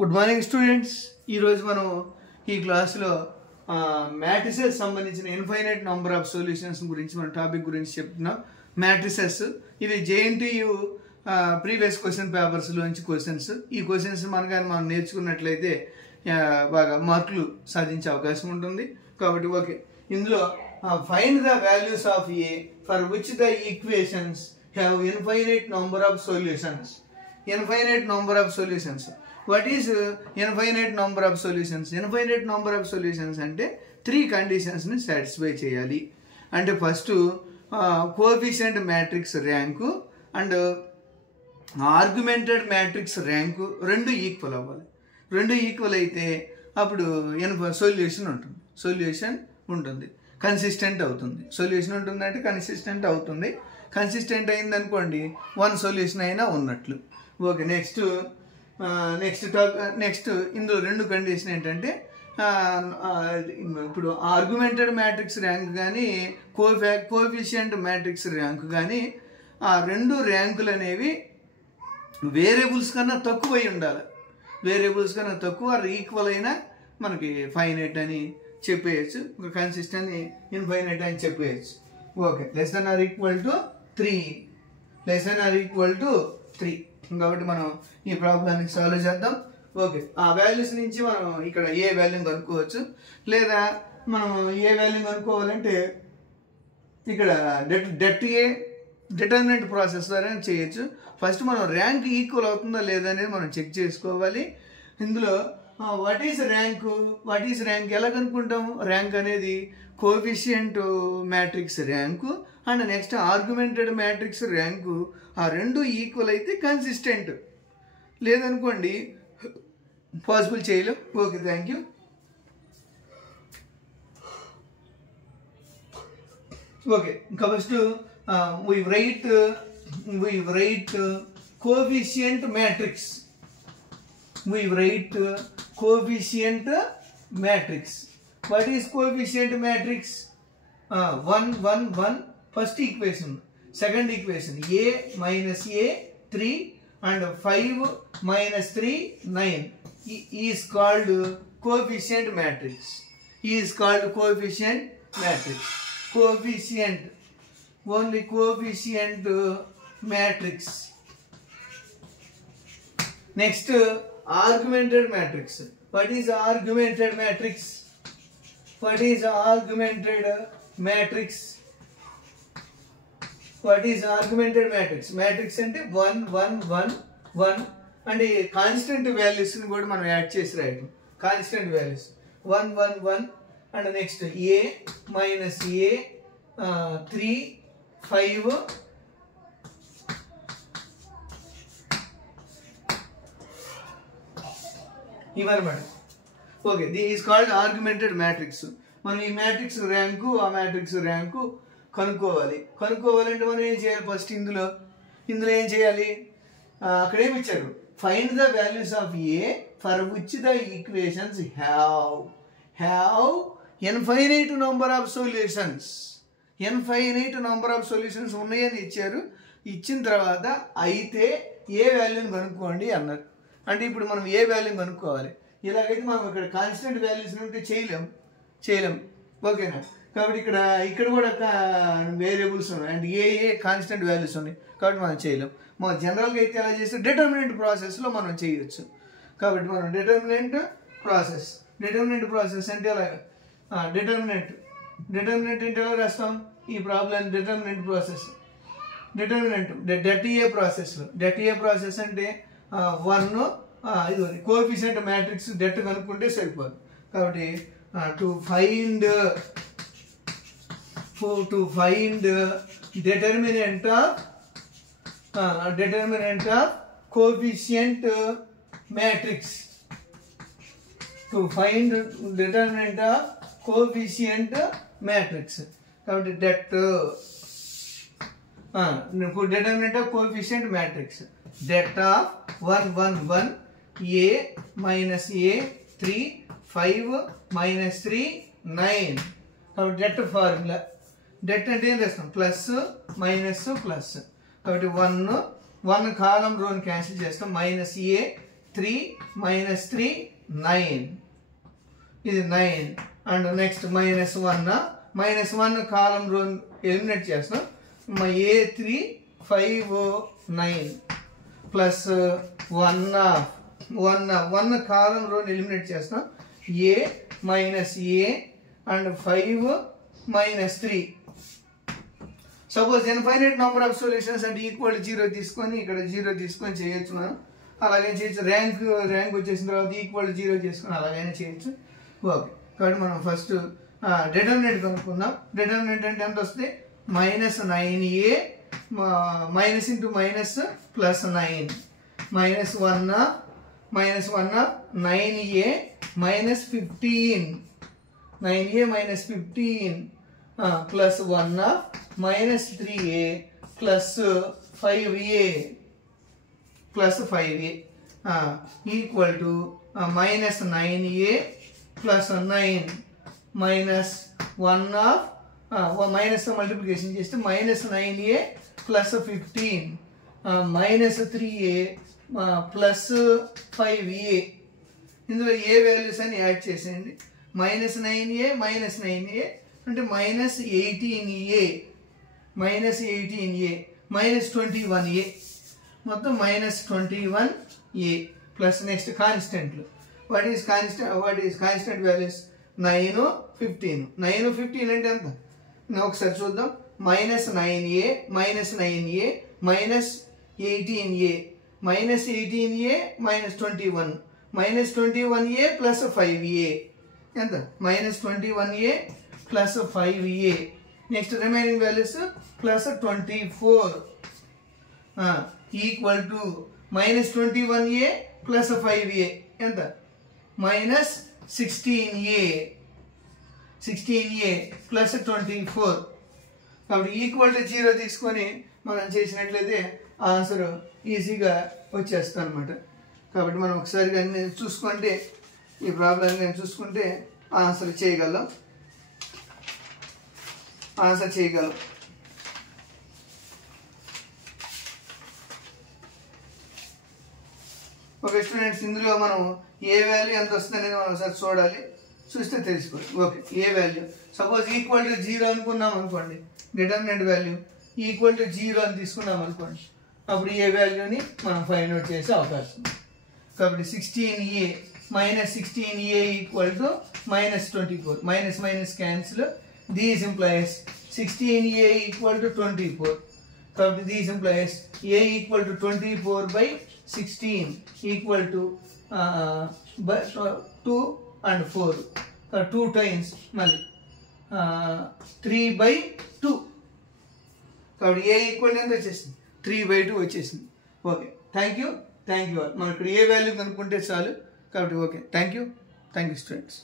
Good morning students. ఈరోజు మనం ఈ క్లాస్లో మ్యాట్రిసెస్ సంబంధించిన ఇన్ఫైనైట్ నంబర్ ఆఫ్ సొల్యూషన్స్ గురించి మన టాపిక్ గురించి చెప్తున్నాం. మ్యాట్రిసెస్ ఇవి JNTU ప్రీవియస్ క్వశ్చన్ పేపర్స్లోంచి క్వశ్చన్స్. ఈ క్వశ్చన్స్ మనం నేర్చుకున్నట్లయితే బాగా మార్కులు సాధించే అవకాశం ఉంటుంది. కాబట్టి ఓకే, ఇందులో find the values of A for which the equations have infinite number of solutions. Infinite number of solutions. What is infinite number of solutions? Infinite number of solutions అంటే 3 కండిషన్స్ని సాటిస్ఫై చేయాలి. అంటే first coefficient matrix rank and argumented matrix rank రెండు equal అవ్వాలి. రెండు equal అయితే అప్పుడు solution ఉంటుంది. Solution ఉంటుంది, కన్సిస్టెంట్ అవుతుంది. సొల్యూషన్ ఉంటుందంటే కన్సిస్టెంట్ అవుతుంది. కన్సిస్టెంట్ అయిందనుకోండి 1 సొల్యూషన్ అయినా ఉన్నట్లు. ఓకే, నెక్స్ట్ ఇందులో 2 కండిషన్ ఏంటంటే ఇప్పుడు ఆర్గ్యుమెంటెడ్ మ్యాట్రిక్స్ ర్యాంక్ కానీ కోఎఫిషియంట్ మ్యాట్రిక్స్ ర్యాంక్ కానీ ఆ 2 ర్యాంకులు అనేవి వేరియబుల్స్ కన్నా తక్కువై ఉండాలి. వేరియబుల్స్ కన్నా తక్కువ ఈక్వల్ అయినా మనకి ఫైనైట్ అని చెప్పేయచ్చు. ఒక కన్సిస్టెంట్ ఇన్ఫైనైట్ అని చెప్పేయచ్చు. Okay, less than or equal to 3. కాబట్టి మనం ఈ ప్రాబ్లాన్ని సాల్వ్ చేద్దాం. ఓకే, ఆ వాల్యూస్ నుంచి మనం ఇక్కడ ఏ వాల్యూని కనుక్కోవచ్చు. లేదా మనం ఏ వాల్యూని కనుక్కోవాలంటే ఇక్కడ డిటర్మినెంట్ ప్రాసెస్ ద్వారా చేయొచ్చు. ఫస్ట్ మనం ర్యాంక్ ఈక్వల్ అవుతుందా లేదా అనేది మనం చెక్ చేసుకోవాలి. ఇందులో వాట్ ఈస్ ర్యాంక్ ఎలా కనుక్కుంటాం? ర్యాంక్ అనేది coefficient matrix rank and next argumented matrix rank ఆ 2 ఈక్వల్ అయితే కన్సిస్టెంట్, లేదనుకోండి పాసిబుల్ చేయలేం. Okay, thank you. ఓకే, ఇంకా first we write coefficient matrix. What is coefficient matrix? 1 1 1 first equation. Second equation a minus a 3 and 5 minus 3 9 is called coefficient matrix. Only coefficient matrix. Next, augmented matrix. What is augmented matrix? Matrix అంటే 1 1 1 1 and constant values ని కూడా మనం add చేసి రాయడం. Constant values 1 1 1 and next a minus a 3 5 ఇవన్నమాట. Okay, this is called argumented matrix. మనం ఈ matrix rank ఆ మ్యాట్రిక్స్ ర్యాంకు కనుక్కోవాలంటే మనం ఏం చేయాలి? ఫస్ట్ ఇందులో ఏం చేయాలి? అక్కడ ఏమి ఇచ్చారు? Find the values of A for which the equations have infinite number of solutions. Infinite number of solutions ఉన్నాయని ఇచ్చారు. ఇచ్చిన తర్వాత అయితే ఏ వాల్యూని కనుక్కోండి అన్నారు. అంటే ఇప్పుడు మనం ఏ వాల్యూని కనుక్కోవాలి. ఇలాగైతే మనం ఇక్కడ కాన్స్టెంట్ వాల్యూస్ ఉంటే చేయలేం. ఓకేనా? కాబట్టి ఇక్కడ కూడా వేరియబుల్స్ ఉన్నాయి అండ్ ఏ కాన్స్టెంట్ వాల్యూస్ ఉన్నాయి. కాబట్టి మనం చేయలేం. మనం జనరల్గా అయితే ఎలా చేస్తే డిటర్మినెంట్ ప్రాసెస్లో మనం చేయొచ్చు. కాబట్టి మనం డిటర్మినెంట్ ప్రాసెస్ అంటే ఎలాగ? డిటర్మినెంట్ అంటే ఎలా రాస్తాం ఈ problem? Determinant det A process అంటే 1 ఇది కోఎఫిషియంట్ మ్యాట్రిక్స్ డెట్ కనుక్కుంటే సరిపోదు. కాబట్టి to find determinant of coefficient matrix. To find determinant of coefficient matrix. కాబట్టి determinant of coefficient matrix. Det of 1 1 1 a minus a 3 5 minus 3 9. కాబట్టి det ఫార్ములా. det అంటే ఏం చేస్తాం? Plus minus plus. కాబట్టి 1 కాలం రోని cancel చేస్తాం. -a 3 minus 3 9 ఇది 9 and next -1 కాలం రో eliminate చేస్తాం A3 5 9 ప్లస్ 1 కాలం రో ఎలిమినేట్ చేస్తాం A minus A and 5 minus 3. Suppose infinite number of solutions and equal to 0 తీసుకొని ఇక్కడ 0 తీసుకొని చేయొచ్చు మనం అలాగే చేయొచ్చు ర్యాంక్ వచ్చేసిన తర్వాత ఈక్వల్ 0 చేసుకొని అలాగైనా చేయొచ్చు ఓకే కాబట్టి మనం ఫస్ట్ డిటర్మినెంట్ కనుక్కుందాం డిటర్మినెంట్ అంటే ఎంత వస్తుంది -9a minus into minus plus 9 -1 9a minus 15 9a minus 15 plus 1 minus 3a plus 5a equal to minus 9a plus 9 minus 1 of minus multiplication just minus 9a plus 15 minus 3a plus 5a ఇందులో ఏ values అని add చేసేయండి -9a అంటే -18a -21a మొత్తం -21a plus next కాన్స్టెంట్లు what is constant values 9 15 అంటే ఎంత ఒకసారి చూద్దాం -9a -9a -18a -21 -21a plus 5a ఎంత -21a plus 5a next remaining values plus 24 equal to -21a plus 5a ఎంత -16a plus 24 కాబట్టి ఈక్వల్ టు 0 తీసుకొని మనం చేసినట్లయితే ఆన్సర్ ఈజీగా వచ్చేస్తుంది అన్నమాట కాబట్టి మనం ఒకసారి కానీ చూసుకుంటే ఈ ప్రాబ్లం కానీ చూసుకుంటే ఆన్సర్ చేయగలం ఓకే స్టూడెంట్స్ ఇందులో మనం ఏ వాల్యూ ఎంత వస్తుంది అనేది మనం ఒకసారి చూడాలి చూస్తే తెలిసిపోతుంది okay A value suppose equal to 0 అనుకున్నాం అనుకోండి డిటర్మినెంట్ వాల్యూ ఈక్వల్ టు 0 అని తీసుకున్నాం అనుకోండి అప్పుడు ఏ వాల్యూని మనం ఫైండ్ అవుట్ చేసే అవకాశం ఉంది కాబట్టి 16a -16a equal to -24 minus cancel these implies 16a equal to 24 కాబట్టి these implies a equal to 24 by 16 equal to 2 and 4 2 times మళ్ళీ 3 by 2 కాబట్టి a equal ఎంత వచ్చేసింది 3/2 వచ్చేసింది ఓకే థ్యాంక్ యూ మనకు ఏ వాల్యూ కనుక్కుంటే చాలు కాబట్టి ఓకే థ్యాంక్ యూ స్టూడెంట్స్